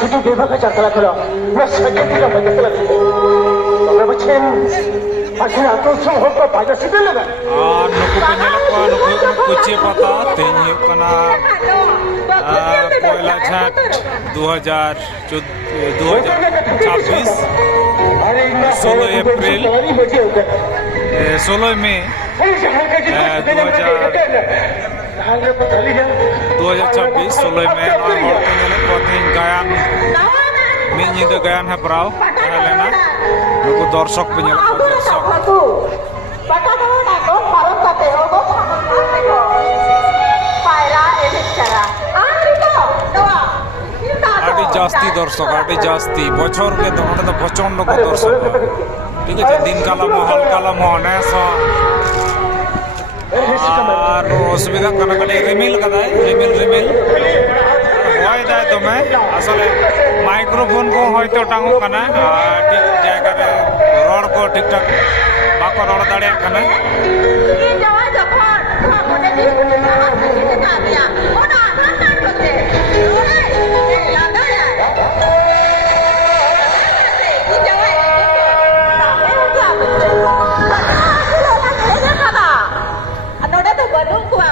Masih bebas cakap kalau masih kita banyak lagi. Kalau macam masih aku semua banyak sedih lagi. Nuku penyelakwa nuku kuci pata tenyu kena Poila Jhat 2026 16 April 16 Mei 2026 16 Mei gayan minyi gayan heprau lena nuku dorsok penyelakwa dorsok आदि जास्ती दर्शक आदि जास्ती बचर के तो मतलब प्रचंड को दर्शक ठीक है दिन काला महल काला महने सो और असुविधा करना कटे रिमिल कदा रिमिल होय दाय तो मैं असले माइक्रोफोन को होयतो टांगो कना ठीक जायगा रे रोड को ठीक ठाक बाको रोड दाड़े कना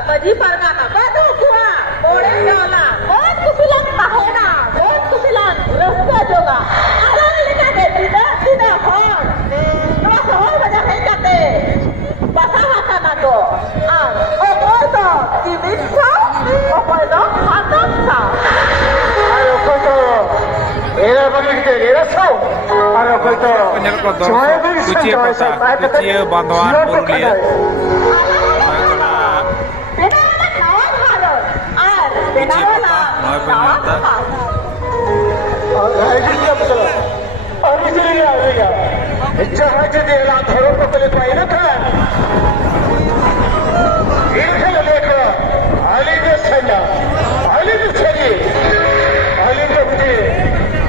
Bagi pargana, badu kuah, boleh jola, बहुत कुपिलन पाहेना, बहुत कुपिलन रस्ता जोगा, आराम लेकर के tidak hor, नवा सहर बजा है जाते, बसा हाथा ना तो, ओपर तो किमिन था, ओपर तो हाथम था, Ayo kau era bagi kita era sah. Ayo kau penyelakwa dorsok kuci pata kuci bantuan Purulia जहाज देला धरो को पहले तो आइना था इधर लेकर आली दे सन्ना आली दे छरी आली दे बुझे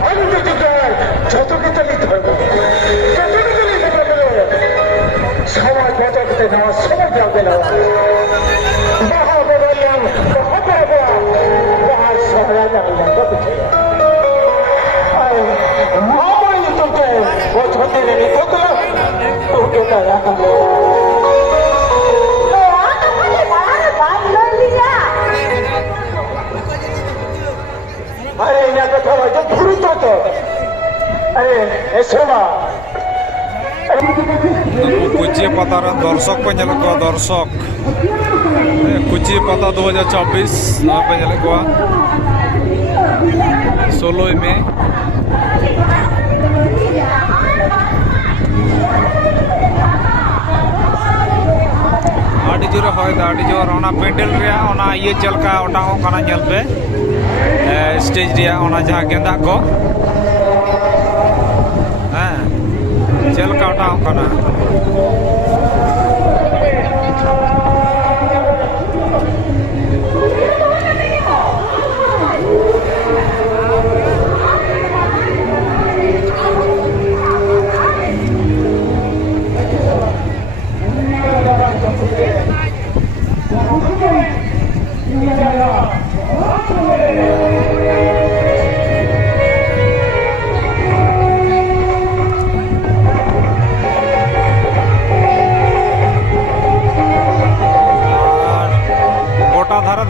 अंत जुगार छोटो के तली धरो छोटो के तली धरो समाज बचा के नवा समाज जाग देना बाहर बदलियां बहुत बड़ा बाहर सहरा जाएगा तो कुछ मामा ये तो क्या वो छोटे ने तो तो क्या यार अरे यहाँ का थोड़ा जो भूल तो अरे ऐसा ना कुची पता दर्शक penyelakwa दर्शक कुची पता 2024 penyelakwa 16 Mei आड़ी जोरे होय दा आड़ी जोर ओना पेंडल रे ओना ये चलका ओटाओ काना नेल पे स्टेज रे ओना जहां गेंदा को हां चलका ओटाओ काना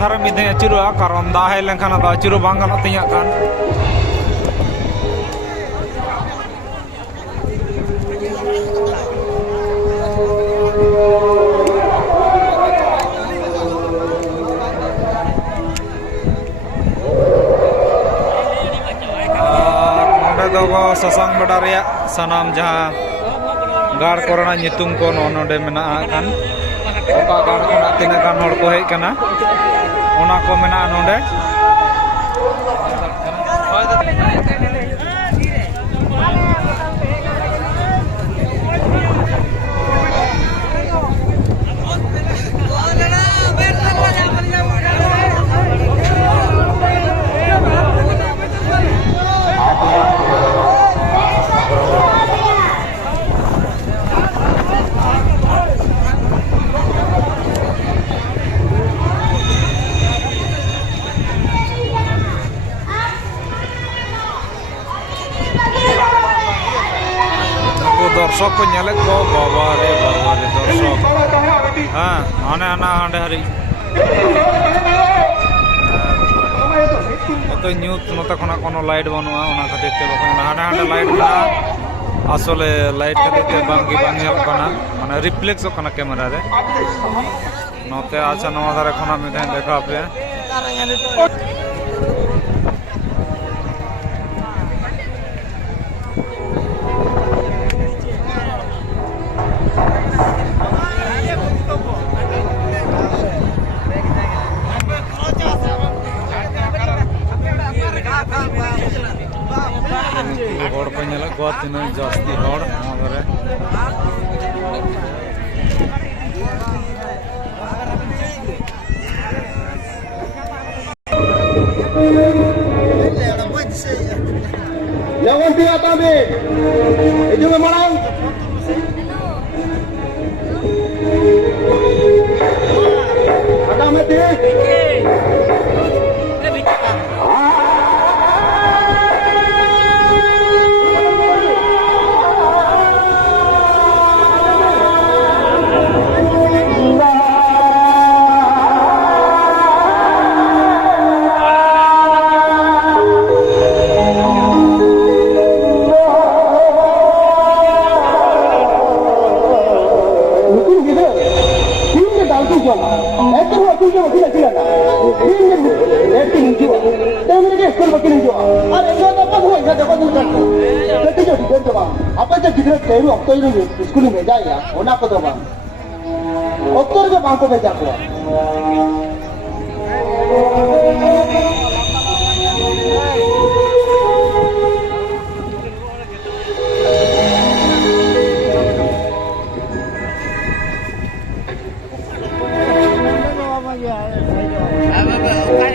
धारा मिदे अचुरा कारण दा है लेखन दा अचुरो बांग गनो तिया कान ससांग बड़ा रे सनाम जहां गाड़ कोरोना नितुम को नोडे मेना कान ओका गाड़ कोना तिना गान हड़ को हेज कना ओना को मेना नोडे दर्शक को नेले को बाबा रे दर्शक हाँ हाने आना हांडे हरी तो न्यूज नोता खना कोनो लाइट बनुआ ओना खातिर ते बखन हांडे हांडे लाइट ना आसले लाइट खातिर ते बांगी नेल कना माने रिफ्लेक्स कना कैमरा रे नोते अच्छा नवा धारे खना में देखा पे हड़ को नेला गो तीन जास्ती हड़ नोदरे Jangan tiap kami. Itu memang. Ada mati. apa aja kita tahu waktu itu sekolah meja ya, orang apa tu bang? Waktu itu bang tu meja apa?